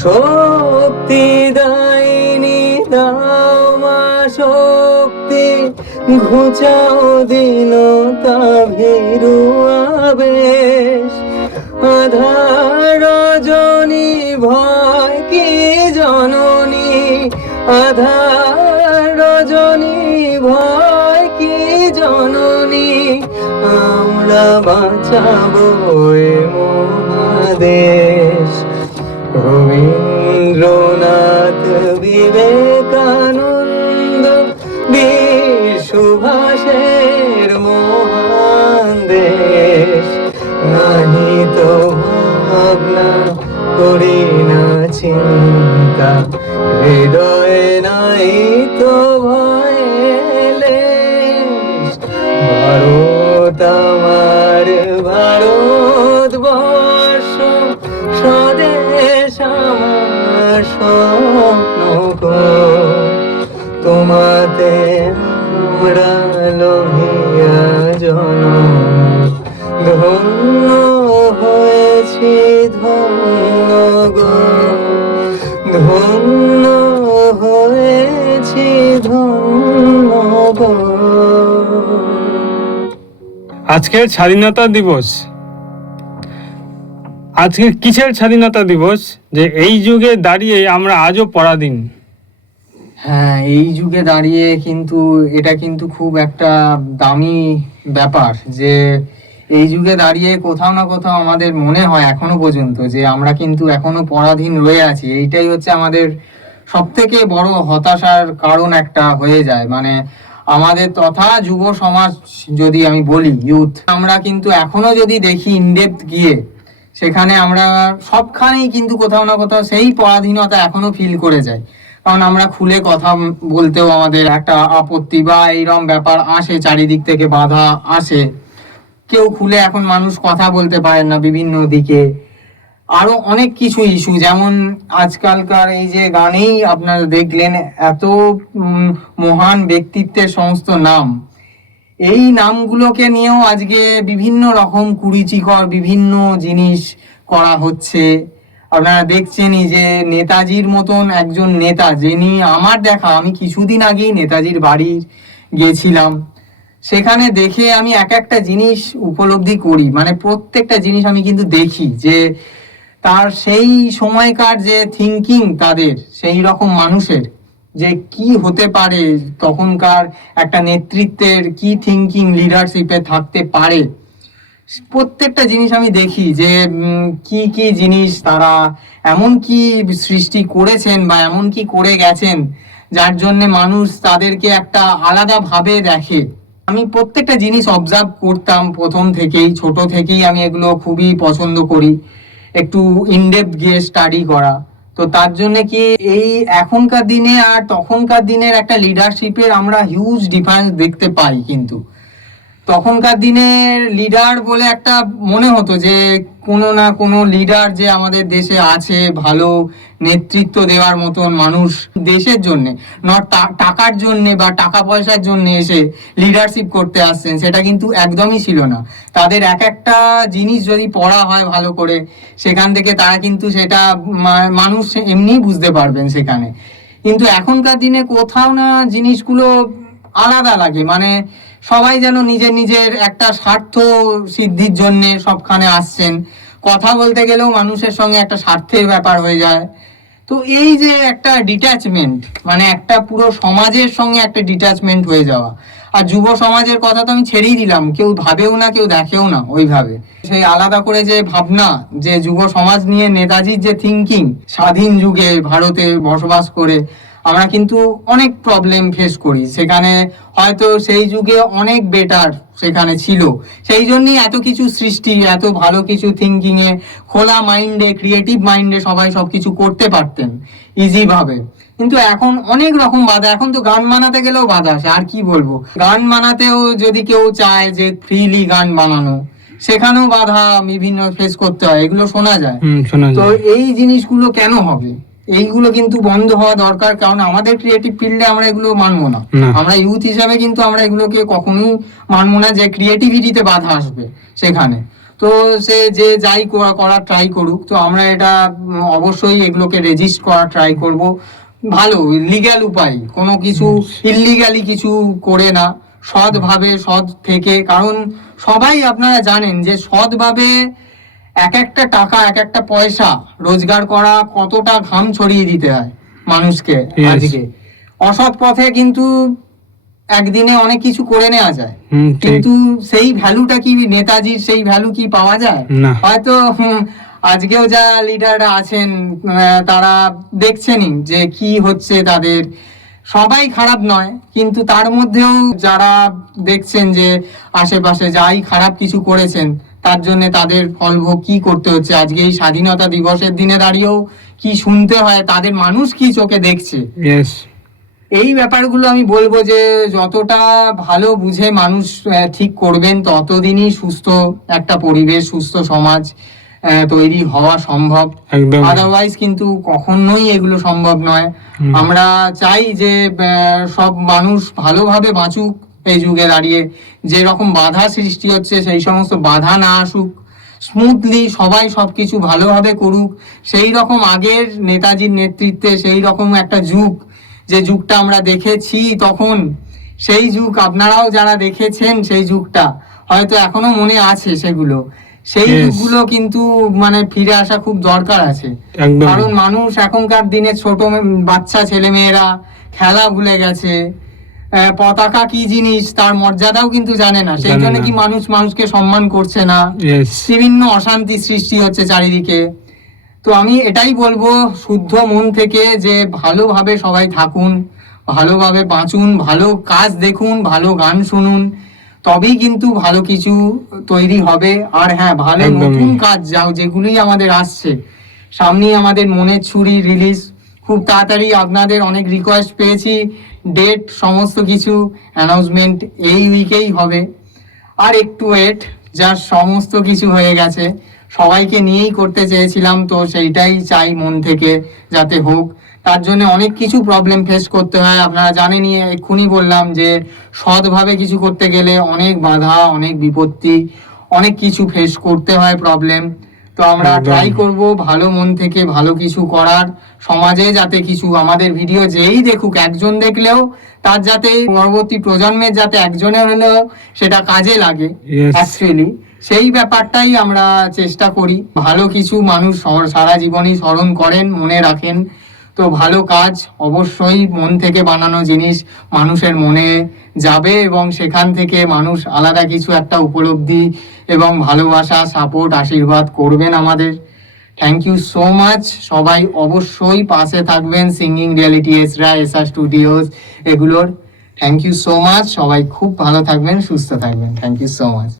শক্তি দাইনি দাও মা শক্তি, ঘুচাও দীনতা ভীরু আবেশ। আধার রজনী ভয় কি জননী, আধার রজনী ভয় কি জননী, আমরা বাঁচাবো এ মহাদেশ। রবীন্দ্রনাথ, বিবেকানন্দ, বীর সুভাষের মহান দেশ। নাহি তো ভাবনা, করি না চিন্তা, হৃদয়ে নাই তো ভয়ের লেশ। ভারত আমার ভারতবর্ষ, স্বদেশ আমার স্বপ্ন গো। তোমাতে আমরা লোহিয়া জনম, ধন্য হয়েছি ধন্য গো, ধন্য হয়েছি ধন্য গো। আজকের স্বাধীনতা দিবস, আজকে কিসের স্বাধীনতা দিবস যে এই যুগে দাঁড়িয়ে আমরা আজও পরাধীন? হ্যাঁ, এই যুগে দাঁড়িয়ে কিন্তু এটা কিন্তু খুব একটা দামি ব্যাপার যে এই যুগে দাঁড়িয়ে কোথাও না কোথাও আমাদের মনে হয় এখনো পর্যন্ত যে আমরা কিন্তু এখনো পরাধীন রয়ে আছি। এইটাই হচ্ছে আমাদের সব থেকে বড় হতাশার কারণ একটা হয়ে যায়। মানে আমাদের তথা যুব সমাজ যদি আমি বলি, ইউথ, আমরা কিন্তু এখনো যদি দেখি ইনডেপথ গিয়ে, সেখানে আমরা সবখানেই কিন্তু কোথাও না কোথাও সেই পরাধীনতা এখনো ফিল করে যাই। কারণ আমরা খুলে কথা বলতেও আমাদের একটা আপত্তি বা এইরকম ব্যাপার আসে, চারিদিক থেকে বাধা আসে। কেউ খুলে এখন মানুষ কথা বলতে পারে না বিভিন্ন দিকে। আরো অনেক কিছু ইস্যু, যেমন আজকালকার এই যে গানেই আপনারা দেখলেন এত মহান ব্যক্তিত্বের সমস্ত নাম, এই নামগুলোকে নিয়েও আজকে বিভিন্ন রকম কুরুচিকর বিভিন্ন জিনিস করা হচ্ছে। আপনারা দেখছেনই যে নেতাজির মতন একজন নেতা, যিনি আমার দেখা, আমি কিছুদিন আগেই নেতাজির বাড়ি গেছিলাম, সেখানে দেখে আমি এক একটা জিনিস উপলব্ধি করি। মানে প্রত্যেকটা জিনিস আমি কিন্তু দেখি যে তার সেই সময়কার যে থিঙ্কিং, তাদের সেই রকম মানুষের যে কি হতে পারে, তখনকার একটা নেতৃত্বের কি থিঙ্কিং লিডারশিপে থাকতে পারে, প্রত্যেকটা জিনিস আমি দেখি যে কি কি জিনিস তারা এমন কি সৃষ্টি করেছেন বা এমন কি করে গেছেন যার জন্য মানুষ তাদেরকে একটা আলাদা ভাবে দেখে। আমি প্রত্যেকটা জিনিস অবজার্ভ করতাম প্রথম থেকেই, ছোট থেকেই আমি এগুলো খুবই পছন্দ করি, একটু ইনডেপথ গিয়ে স্টাডি করা। তো তার জন্য কি এই এখনকার দিনে আর তখনকার দিনের একটা লিডারশিপের আমরা হিউজ ডিফারেন্স দেখতে পাই। কিন্তু তখনকার দিনের লিডার বলে একটা মনে হতো যে কোনো না কোনো লিডার যে আমাদের দেশে আছে, ভালো নেতৃত্ব দেওয়ার মতন মানুষ, দেশের জন্য নট টাকার জন্য বা টাকা পয়সার জন্য এসে লিডারশিপ করতে আসছেন, সেটা কিন্তু একদমই ছিল না। তাদের এক একটা জিনিস যদি পড়া হয় ভালো করে, সেখান থেকে তারা কিন্তু সেটা মানুষ এমনিই বুঝতে পারবেন সেখানে। কিন্তু এখনকার দিনে কোথাও না জিনিসগুলো আলাদা লাগে। মানে সবাই যেন নিজের নিজের একটা স্বার্থ সিদ্ধির জন্য সবখানে আসছেন। কথা বলতে গেলেও মানুষের সঙ্গে একটা স্বার্থের ব্যাপার হয়ে যায়। তো এই যে একটা ডিট্যাচমেন্ট, মানে একটা পুরো সমাজের সঙ্গে একটা ডিট্যাচমেন্ট হয়ে যাওয়া। আর যুব সমাজের কথা তো আমি ছেড়েই দিলাম, কেউ ভাবেও না, কেউ দেখেও না ওইভাবে। সেই আলাদা করে যে ভাবনা, যে যুব সমাজ নিয়ে নেতাজির যে থিঙ্কিং, স্বাধীন যুগে ভারতে বসবাস করে আমরা কিন্তু অনেক প্রবলেম ফেস করি। সেখানে হয়তো সেই যুগে অনেক বেটার সেখানে ছিল, সেই জন্যই এত কিছু সৃষ্টি, এত ভালো কিছু থিঙ্কিং এ, খোলা মাইন্ডে, ক্রিয়েটিভ মাইন্ডে সবাই সবকিছু করতে পারতেন ইজি ভাবে। কিন্তু এখন অনেক রকম বাধা। এখন তো গান বানাতে গেলেও বাধা আসে, আর কি বলবো। গান বানাতেও যদি কেউ চায় যে ফ্রিলি গান বানানো, সেখানেও বাধা বিভিন্ন ফেস করতে হয়, এগুলো শোনা যায়। তো এই জিনিসগুলো কেন হবে? এইগুলো কিন্তু বন্ধ হওয়া দরকার। কারণ আমাদের ক্রিয়েটিভ ফিল্ডে আমরা এগুলো মানবো না। আমরা ইউথ হিসাবে কিন্তু আমরা এগুলোকে কখনোই মানবো না যে ক্রিয়েটিভিটিতে বাধা আসবে সেখানে। তো সে যে যাই করার ট্রাই করুক, তো আমরা এটা অবশ্যই এগুলোকে রেজিস্ট করার ট্রাই করব, ভালো লিগ্যাল উপায়, কোনো কিছু ইললিগালি কিছু করে না, সৎভাবে সৎ থেকে। কারণ সবাই আপনারা জানেন যে সৎভাবে এক একটা টাকা, এক একটা পয়সা রোজগার করা কতটা ঘাম ছড়িয়ে দিতে হয় মানুষকে। Yes. আজকে অসৎ পথে কিন্তু একদিনে অনেক কিছু করে নেওয়া যায়, ঠিক। কিন্তু সেই ভ্যালুটা কি, নেতাজির সেই ভ্যালু কি পাওয়া যায়? না। হয়তো আজকেও যা লিডাররা আছেন তারা দেখছেনই যে কি হচ্ছে তাদের, সবাই খারাপ নয়, কিন্তু তার মধ্যেও যারা দেখছেন যে আশেপাশে যাই খারাপ কিছু করেছেন তার জন্য তাদের ফলভোগ কি করতে হচ্ছে, আজকে এই স্বাধীনতা দিবসের দিনে দাঁড়িয়েও কি শুনতে হয়, তাদের মানুষ কি চোখে দেখছে। ইয়েস। এই ব্যাপারগুলো আমি বলবো যে যতটা ভালো বুঝে মানুষ ঠিক করবেন, ততদিনই সুস্থ একটা পরিবেশ, সুস্থ সমাজ তৈরি হওয়া সম্ভব। একদম। আদারওয়াইজ কিন্তু কখনোই এগুলো সম্ভব নয়। আমরা চাই যে সব মানুষ ভালোভাবে বাঁচুক, এই যুগে দাঁড়িয়ে যে রকম বাধা সৃষ্টি হচ্ছে সেই সমস্ত বাধা না আসুক, স্মুথলি সবাই সবকিছু ভালোভাবে করুক। সেই রকম আগের নেতাজির নেতৃত্বে সেই রকম একটা যুগ, যে যুগটা আমরা দেখেছি তখন, সেই যুগ আপনারাও যারা দেখেছেন সেই যুগটা হয়তো এখনো মনে আছে, সেগুলো সেই Yes. যুগগুলো কিন্তু মানে ফিরে আসা খুব দরকার আছে। একদম। কারণ মানুষ এখনকার দিনে ছোট বাচ্চা ছেলে মেয়েরা খেলা ভুলে গেছে, পতাকা কি জিনিস তার মর্যাদাও কিন্তু জানে না, সেই জানে জন্য না। কি মানুষ মানুষকে সম্মান করছে না, ইয়েস। বিভিন্ন অশান্তি সৃষ্টি হচ্ছে চারিদিকে। তো আমি এটাই বলবো শুদ্ধ মন থেকে যে ভালোভাবে সবাই থাকুন, ভালোভাবে বাঁচুন, ভালো কাজ দেখুন, ভালো গান শুনুন, তবেই কিন্তু ভালো কিছু তৈরি হবে। আর হ্যাঁ, ভালো একদমই। নতুন কাজ যেগুলি আমাদের আসছে সামনেই, আমাদের মনের ছুরি রিলিজ খুব তাড়াতাড়ি, আপনাদের অনেক রিকোয়েস্ট পেয়েছি, ডেট সমস্ত কিছু অ্যানাউন্সমেন্ট এই উইকেই হবে। আর একটু ওয়েট, যা সমস্ত কিছু হয়ে গেছে, সবাইকে নিয়েই করতে চেয়েছিলাম, তো সেইটাই চাই মন থেকে যাতে হোক। তার জন্য অনেক কিছু প্রবলেম ফেস করতে হয়, আপনারা জানেনই, এক্ষুনি বললাম যে সৎভাবে কিছু করতে গেলে অনেক বাধা, অনেক বিপত্তি, অনেক কিছু ফেস করতে হয়, প্রবলেম। তো আমরা একদম। ট্রাই করব ভালো মন থেকে ভালো কিছু করার, সমাজে যাতে কিছু, আমাদের ভিডিও যেই দেখুক, একজন দেখলেও তার যাতে পরবর্তী প্রজন্মের যাতে একজনের হলেও সেটা কাজে লাগে, Yes. অ্যাকচুয়ালি সেই ব্যাপারটাই আমরা চেষ্টা করি। ভালো কিছু মানুষ সারা জীবনই স্মরণ করেন, মনে রাখেন। তো ভালো কাজ অবশ্যই মন থেকে বানানো জিনিস মানুষের মনে যাবে, এবং সেখান থেকে মানুষ আলাদা কিছু একটা উপলব্ধি এবং ভালোবাসা, সাপোর্ট, আশীর্বাদ করবেন আমাদের। Thank you so much. সবাই অবশ্যই পাশে থাকবেন, সিঙ্গিং রিয়েলিটি, এসআর স্টুডিওস, এগুলোর। Thank you so much. সবাই খুব ভালো থাকবেন, সুস্থ থাকবেন। Thank you so much.